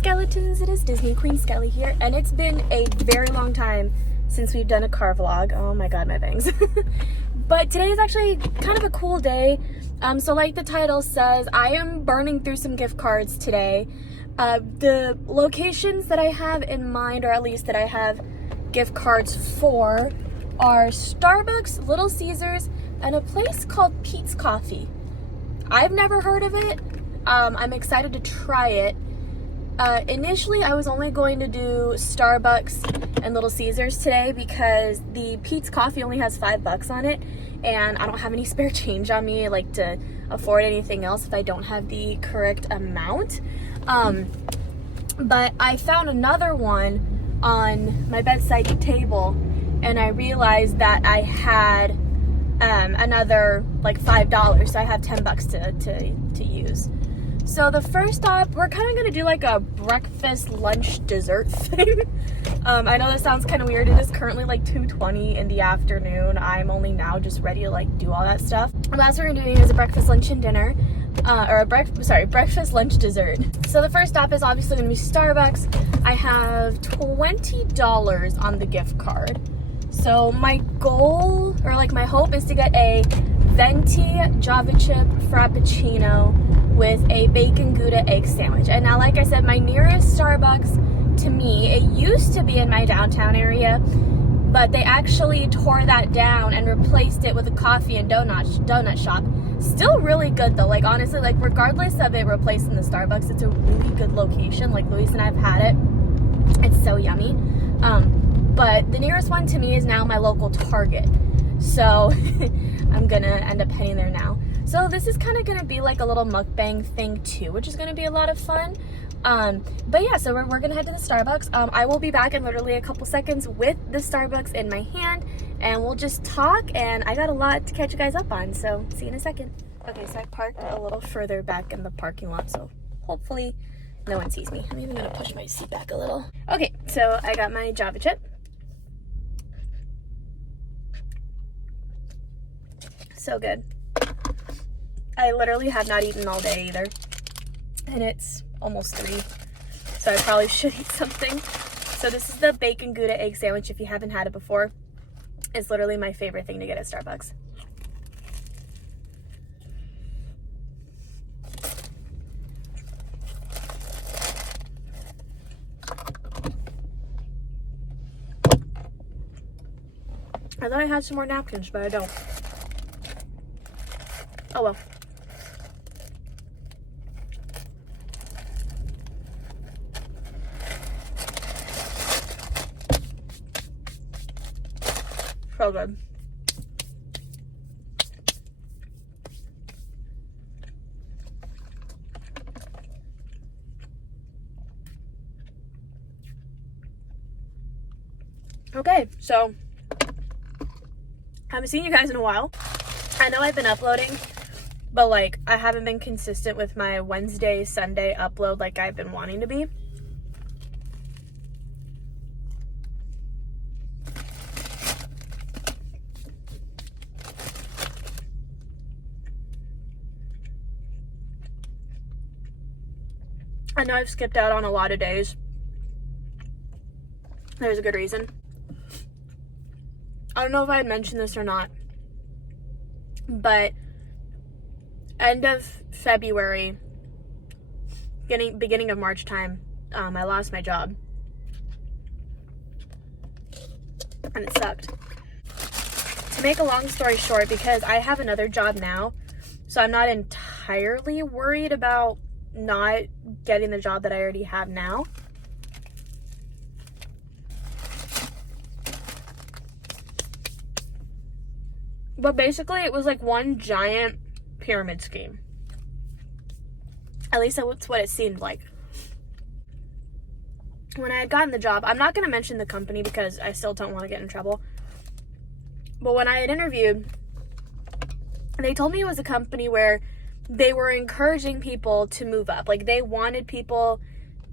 skeletons, it is Disney Queen Skelly here, and it's been a very long time since we've done a car vlog. Oh my god, my bangs. But today is actually kind of a cool day. So like the title says, I am burning through some gift cards today. The locations that I have in mind, or at least that I have gift cards for, are Starbucks, Little Caesars, and a place called Pete's Coffee. I've never heard of it. I'm excited to try it. Initially, I was only going to do Starbucks and Little Caesars today because the Pete's Coffee only has $5 on it, and I don't have any spare change on me, like, to afford anything else if I don't have the correct amount. But I found another one on my bedside table, and I realized that I had another like $5, so I have $10 to use. So the first stop, we're kind of gonna do like a breakfast, lunch, dessert thing. I know this sounds kind of weird. It is currently like 2:20 in the afternoon. I'm only now just ready to like do all that stuff. And that's what we're doing is a breakfast, lunch, and dinner, breakfast, lunch, dessert. So the first stop is obviously gonna be Starbucks. I have $20 on the gift card. So my goal, or like my hope, is to get a venti Java chip frappuccino with a bacon Gouda egg sandwich. And now, like I said, my nearest Starbucks to me, it used to be in my downtown area, but they actually tore that down and replaced it with a coffee and donut shop. Still really good though. Like honestly, like regardless of it replacing the Starbucks, it's a really good location. Like Luis and I have had it. It's so yummy. But the nearest one to me is now my local Target. So I'm gonna end up heading there now. So this is kind of gonna be like a little mukbang thing too, which is gonna be a lot of fun. But yeah, so we're gonna head to the Starbucks. I will be back in literally a couple seconds with the Starbucks in my hand, and we'll just talk, and I got a lot to catch you guys up on, so see you in a second. Okay, so I parked a little further back in the parking lot, so hopefully no one sees me. I'm even gonna push my seat back a little. Okay, so I got my Java chip. So good. I literally have not eaten all day either, and it's almost 3, so I probably should eat something. So this is the bacon Gouda egg sandwich. If you haven't had it before, it's literally my favorite thing to get at Starbucks. I thought I had some more napkins, but I don't. Oh well. So good. Okay, so haven't seen you guys in a while. I know I've been uploading, but like I haven't been consistent with my Wednesday, Sunday upload like I've been wanting to be. I know I've skipped out on a lot of days. There's a good reason. I don't know if I had mentioned this or not, but end of February, beginning of March time, I lost my job, and it sucked. To make a long story short, because I have another job now, so I'm not entirely worried about not getting the job that I already have now. But basically it was like one giant pyramid scheme. At least that's what it seemed like. When I had gotten the job, I'm not going to mention the company because I still don't want to get in trouble. But when I had interviewed, they told me it was a company where they were encouraging people to move up. Like they wanted people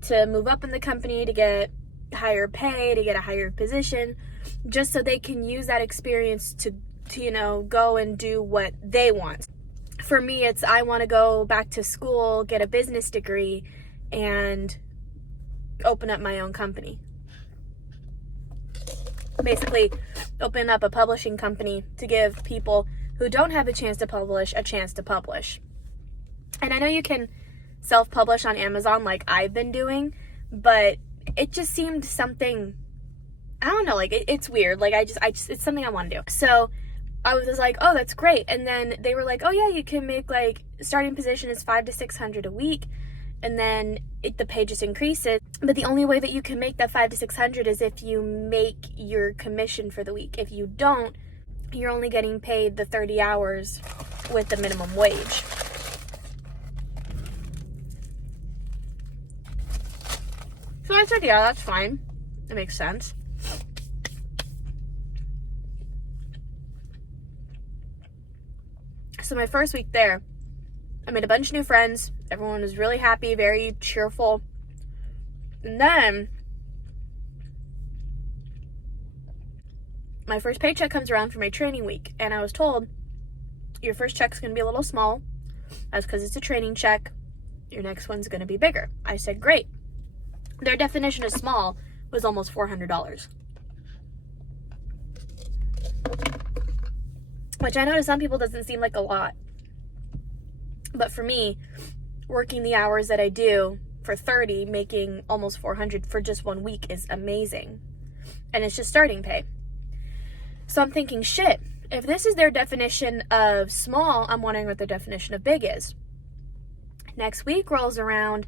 to move up in the company, to get higher pay, to get a higher position, just so they can use that experience to you know, go and do what they want. For me, it's I want to go back to school, get a business degree, and open up my own company. Basically, open up a publishing company to give people who don't have a chance to publish a chance to publish. And I know you can self-publish on Amazon like I've been doing, but it just seemed something, I don't know, like it's weird. Like I just it's something I want to do. So I was like, oh, that's great. And then they were like, oh yeah, you can make like starting position is $500 to $600 a week, and then the pay just increases. But the only way that you can make that $500 to $600 is if you make your commission for the week. If you don't, you're only getting paid the 30 hours with the minimum wage. So I said, yeah, that's fine. It makes sense. So my first week there, I made a bunch of new friends. Everyone was really happy, very cheerful. And then my first paycheck comes around for my training week, and I was told, your first check's going to be a little small. That's because it's a training check. Your next one's going to be bigger. I said, great. Their definition of small was almost $400. Which I know to some people doesn't seem like a lot. But for me, working the hours that I do for 30, making almost 400 for just 1 week is amazing. And it's just starting pay. So I'm thinking, shit, if this is their definition of small, I'm wondering what their definition of big is. Next week rolls around,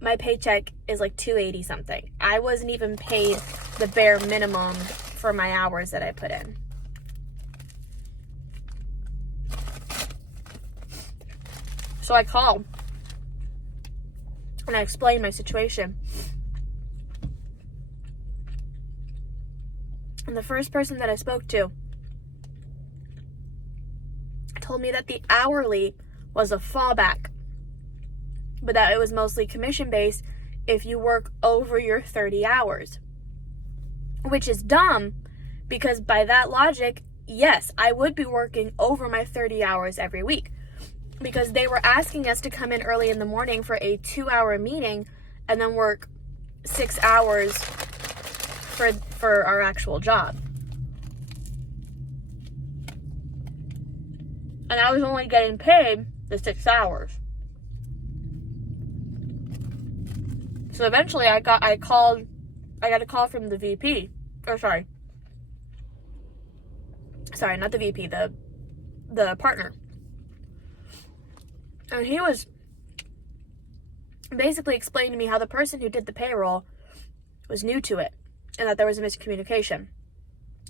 my paycheck is like $280 something. I wasn't even paid the bare minimum for my hours that I put in. So I called and I explained my situation. And the first person that I spoke to told me that the hourly was a fallback, but that it was mostly commission-based if you work over your 30 hours. Which is dumb, because by that logic, yes, I would be working over my 30 hours every week. Because they were asking us to come in early in the morning for a 2-hour meeting and then work 6 hours for our actual job. And I was only getting paid the 6 hours. So eventually I got a call from the VP. Sorry, not the VP, the partner. And he was basically explaining to me how the person who did the payroll was new to it and that there was a miscommunication,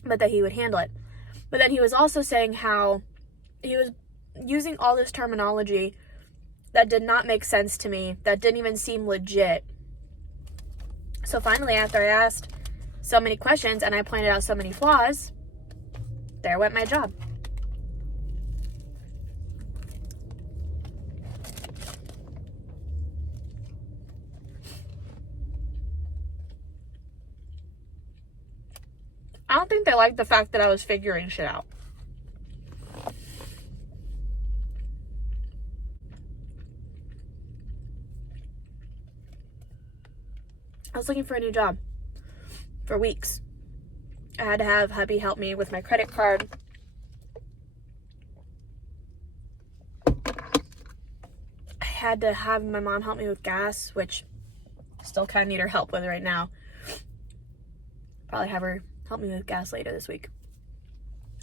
but that he would handle it. But then he was also saying how he was using all this terminology that did not make sense to me, that didn't even seem legit. So finally, after I asked so many questions and I pointed out so many flaws, there went my job. I don't think they liked the fact that I was figuring shit out. I was looking for a new job for weeks. I had to have hubby help me with my credit card. I had to have my mom help me with gas, which I still kind of need her help with right now. Probably have her help me with gas later this week.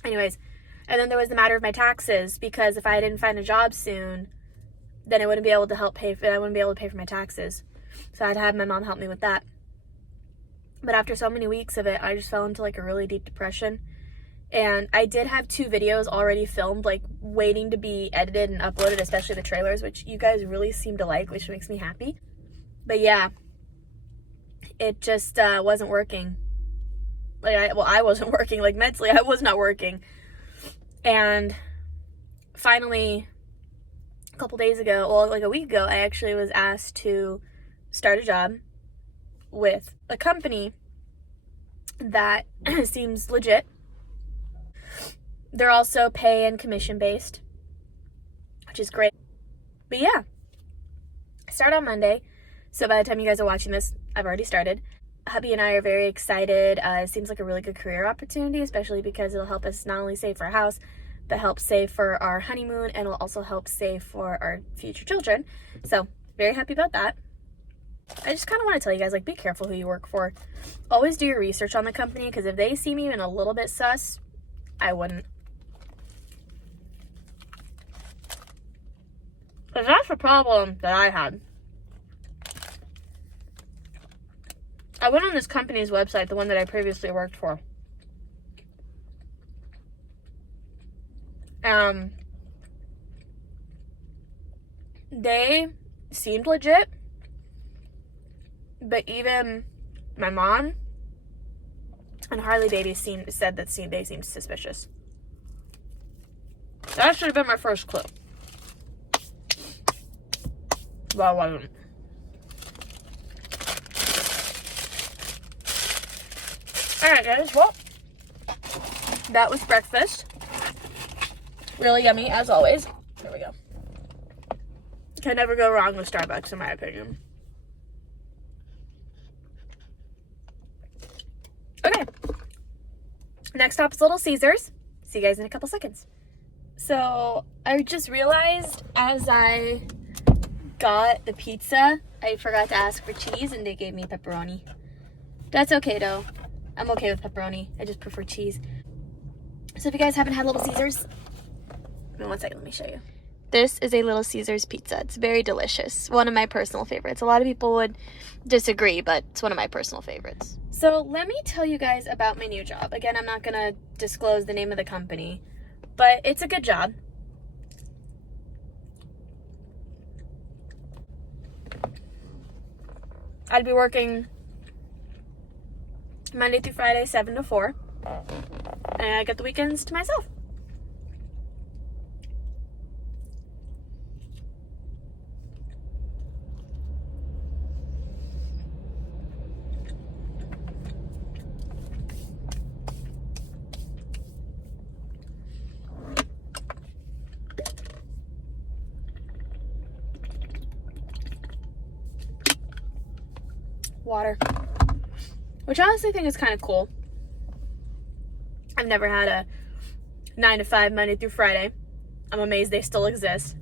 Anyways, and then there was the matter of my taxes, because if I didn't find a job soon, then I wouldn't be able to I wouldn't be able to pay for my taxes. So I had to have my mom help me with that. But after so many weeks of it, I just fell into like a really deep depression. And I did have 2 videos already filmed, like waiting to be edited and uploaded, especially the trailers, which you guys really seem to like, which makes me happy. But yeah, it just wasn't working. I wasn't working, like mentally, I was not working. And finally, a couple days ago, well, like a week ago, I actually was asked to start a job with a company that seems legit. They're also pay and commission based, which is great. But yeah, I start on Monday. So by the time you guys are watching this, I've already started. Hubby and I are very excited. It seems like a really good career opportunity, especially because it'll help us not only save for a house, but help save for our honeymoon, and it'll also help save for our future children. So, very happy about that. I just kind of want to tell you guys, like, be careful who you work for. Always do your research on the company, because if they seem even a little bit sus, I wouldn't. Because that's the problem that I had. I went on this company's website, the one that I previously worked for. They seemed legit, but even my mom and Harley Baby said that they seemed suspicious. That should have been my first clue. But it wasn't. Alright guys, well, that was breakfast. Really yummy, as always. There we go. Can never go wrong with Starbucks, in my opinion. Okay. Next stop is Little Caesars. See you guys in a couple seconds. So, I just realized as I got the pizza, I forgot to ask for cheese, and they gave me pepperoni. That's okay, though. I'm okay with pepperoni. I just prefer cheese. So if you guys haven't had Little Caesars, give me 1 second, let me show you. This is a Little Caesars pizza. It's very delicious. One of my personal favorites. A lot of people would disagree, but it's one of my personal favorites. So let me tell you guys about my new job. Again, I'm not going to disclose the name of the company, but it's a good job. I'd be working Monday through Friday, 7 to 4. And I get the weekends to myself. Water. Which I honestly think is kind of cool. I've never had a 9 to 5 Monday through Friday. I'm amazed they still exist.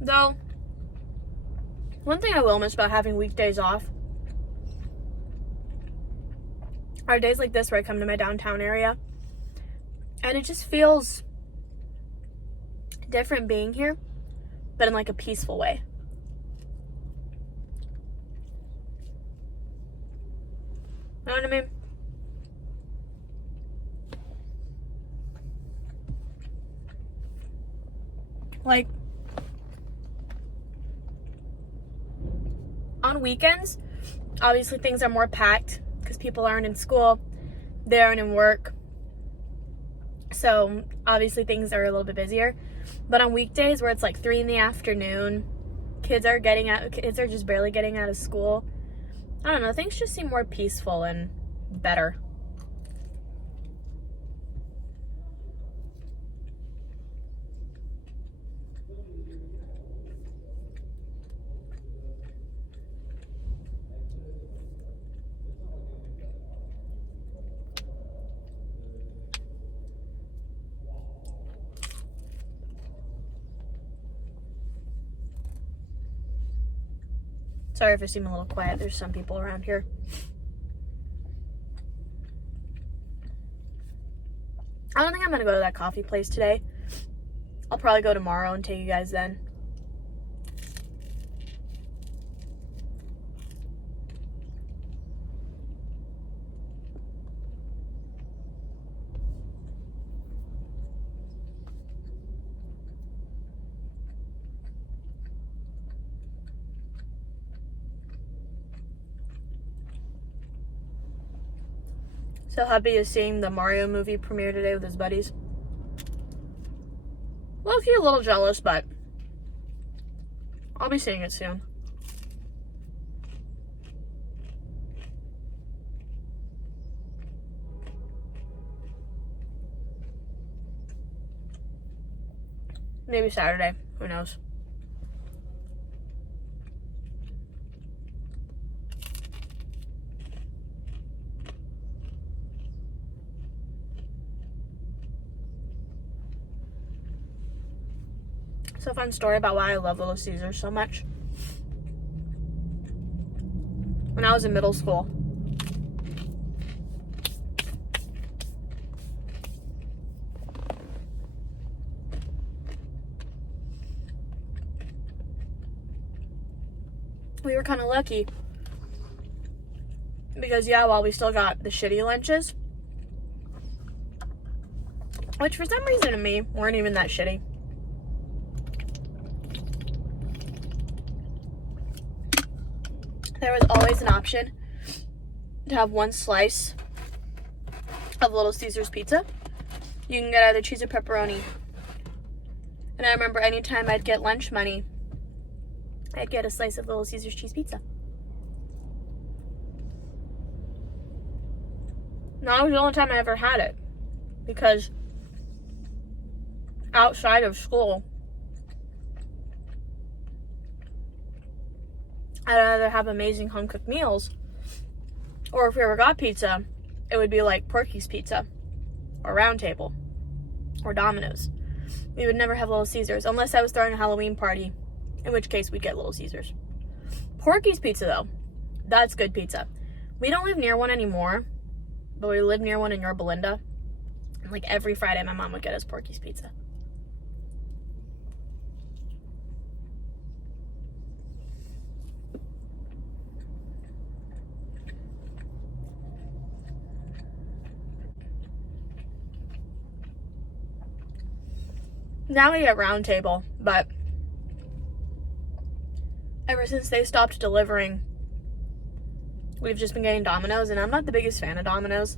Though, one thing I will miss about having weekdays off are days like this where I come to my downtown area. And it just feels different being here, but in like a peaceful way. You know what I mean? Like, on weekends, obviously things are more packed because people aren't in school, they aren't in work. So obviously things are a little bit busier. But on weekdays where it's like 3 in the afternoon, kids are just barely getting out of school. I don't know, things just seem more peaceful and better. Sorry if I seem a little quiet. There's some people around here. I don't think I'm going to go to that coffee place today. I'll probably go tomorrow and take you guys then. So hubby is seeing the Mario movie premiere today with his buddies. Low-key a little jealous, but I'll be seeing it soon. Maybe Saturday. Who knows? It's a fun story about why I love Little Caesars so much. When I was in middle school, we were kind of lucky because, yeah, while we still got the shitty lunches, which for some reason to me weren't even that shitty. There was always an option to have one slice of Little Caesars pizza. You can get either cheese or pepperoni. And I remember anytime I'd get lunch money, I'd get a slice of Little Caesars cheese pizza. That was the only time I ever had it. Because outside of school, I'd either have amazing home-cooked meals, or if we ever got pizza, it would be like Porky's Pizza, or Round Table, or Domino's. We would never have Little Caesars, unless I was throwing a Halloween party, in which case we'd get Little Caesars. Porky's Pizza, though, that's good pizza. We don't live near one anymore, but we live near one in Yorba Linda. And like every Friday, my mom would get us Porky's Pizza. Now we get Round Table, but ever since they stopped delivering, we've just been getting Domino's, and I'm not the biggest fan of Domino's.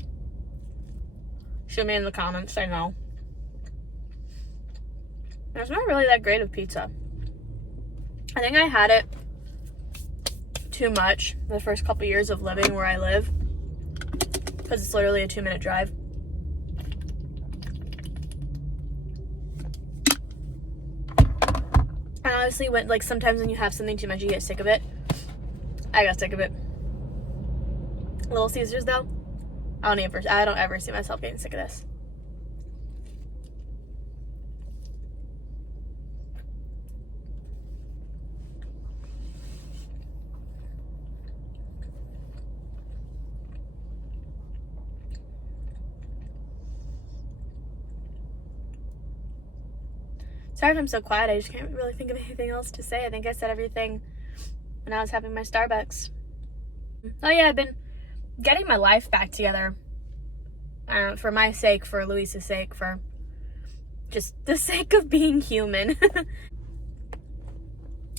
Shoot me in the comments, I know. And it's not really that great of pizza. I think I had it too much the first couple years of living where I live, because it's literally a 2-minute drive. I honestly went, like, sometimes when you have something too much, you get sick of it. I got sick of it. Little Caesars, though, I don't ever see myself getting sick of this. Sorry if I'm so quiet. I just can't really think of anything else to say. I think I said everything when I was having my Starbucks. Oh yeah, I've been getting my life back together. For my sake, for Luis's sake, for just the sake of being human.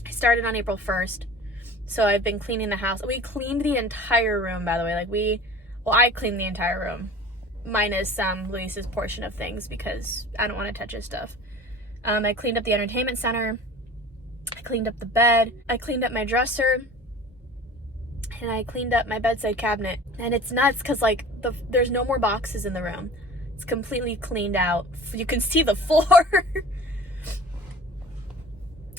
I started on April 1st. So I've been cleaning the house. We cleaned the entire room, by the way. I cleaned the entire room. Minus Luis's portion of things because I don't want to touch his stuff. I cleaned up the entertainment center. I cleaned up the bed. I cleaned up my dresser. And I cleaned up my bedside cabinet. And it's nuts because, like, there's no more boxes in the room. It's completely cleaned out. You can see the floor.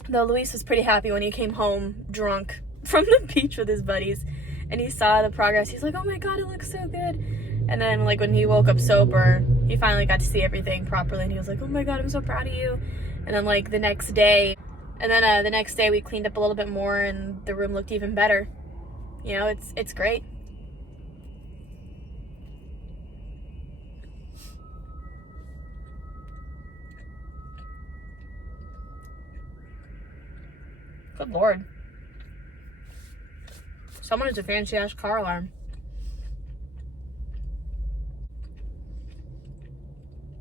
Though Luis was pretty happy when he came home drunk from the beach with his buddies. And he saw the progress. He's like, oh my God, it looks so good. And then, like, when he woke up sober, he finally got to see everything properly. And he was like, oh my God, I'm so proud of you. And then, like, the next day we cleaned up a little bit more and the room looked even better. You know, it's great. Good Lord. Someone has a fancy ass car alarm.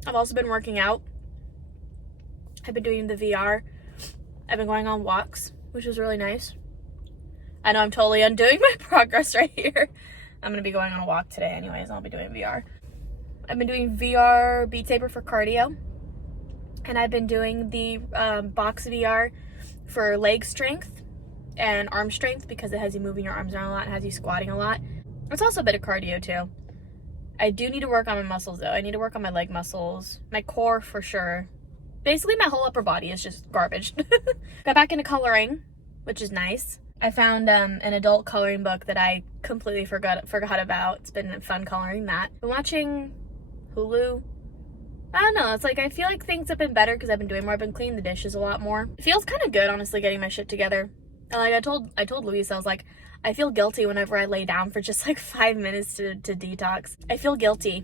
I've also been working out. I've been doing the VR. I've been going on walks, which is really nice. I know I'm totally undoing my progress right here. I'm going to be going on a walk today anyways. I'll be doing VR. I've been doing VR Beat Saber for cardio. And I've been doing the box VR for leg strength and arm strength because it has you moving your arms around a lot and has you squatting a lot. It's also a bit of cardio too. I do need to work on my muscles though. I need to work on my leg muscles, my core for sure, Basically, my whole upper body is just garbage. Got back into coloring, which is nice. I found an adult coloring book that I completely forgot about. It's been fun coloring that. Been watching Hulu. I don't know. It's like I feel like things have been better because I've been doing more. I've been cleaning the dishes a lot more. It feels kind of good, honestly, getting my shit together. And like I told Luis, I was like, I feel guilty whenever I lay down for just like 5 minutes to detox. I feel guilty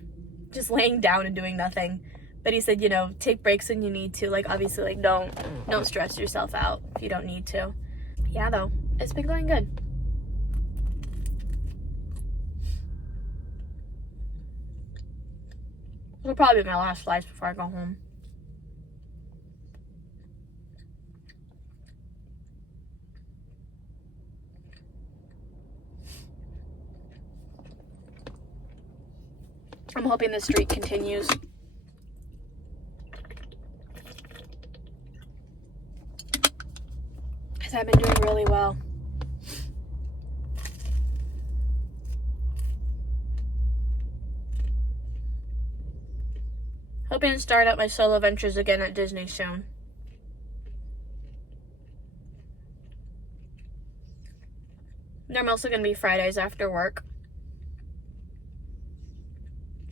just laying down and doing nothing. But he said, you know, take breaks when you need to. Like, obviously, like, don't stress yourself out if you don't need to. Yeah, though, it's been going good. It'll probably be my last slice before I go home. I'm hoping this streak continues. Because I've been doing really well. Hoping to start up my solo ventures again at Disney soon. They're mostly going to be Fridays after work.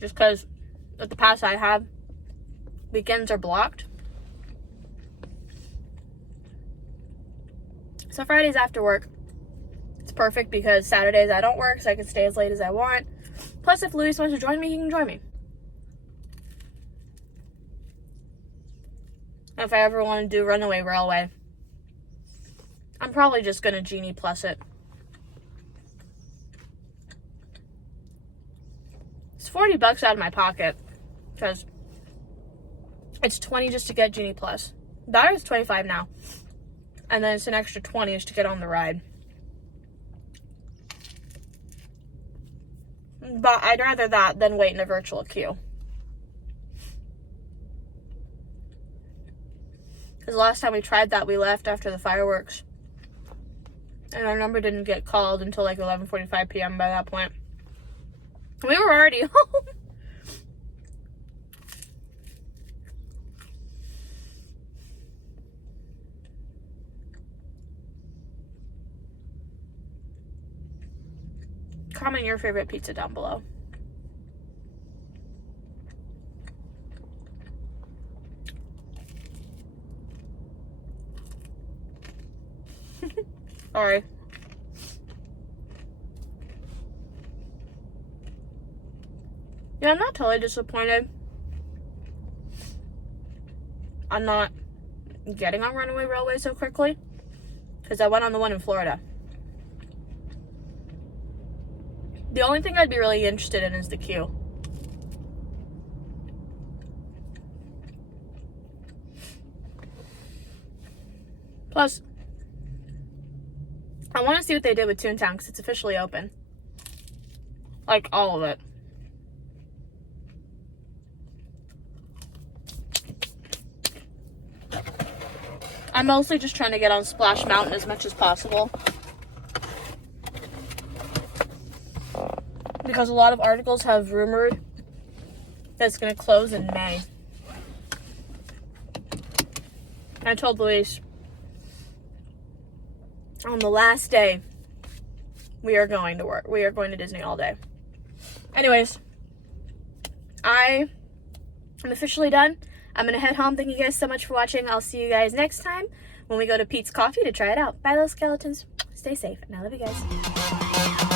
Just because with the pass I have, weekends are blocked. So Fridays after work, it's perfect because Saturdays I don't work, so I can stay as late as I want. Plus, if Luis wants to join me, he can join me. If I ever want to do Runaway Railway, I'm probably just going to Genie Plus it. It's $40 out of my pocket because it's $20 just to get Genie Plus. That is $25 now. And then it's an extra $20 just to get on the ride. But I'd rather that than wait in a virtual queue. Because last time we tried that, we left after the fireworks. And our number didn't get called until like 11:45 p.m. by that point. We were already home. Comment your favorite pizza down below. Sorry. Yeah, I'm not totally disappointed. I'm not getting on Runaway Railway so quickly. Because I went on the one in Florida. The only thing I'd be really interested in is the queue. Plus, I want to see what they did with Toontown because it's officially open. Like, all of it. I'm mostly just trying to get on Splash Mountain as much as possible. Because a lot of articles have rumored that it's going to close in May. I told Luis, on the last day, we are going to work. We are going to Disney all day. Anyways, I am officially done. I'm going to head home. Thank you guys so much for watching. I'll see you guys next time when we go to Pete's Coffee to try it out. Bye, little skeletons. Stay safe, and I love you guys.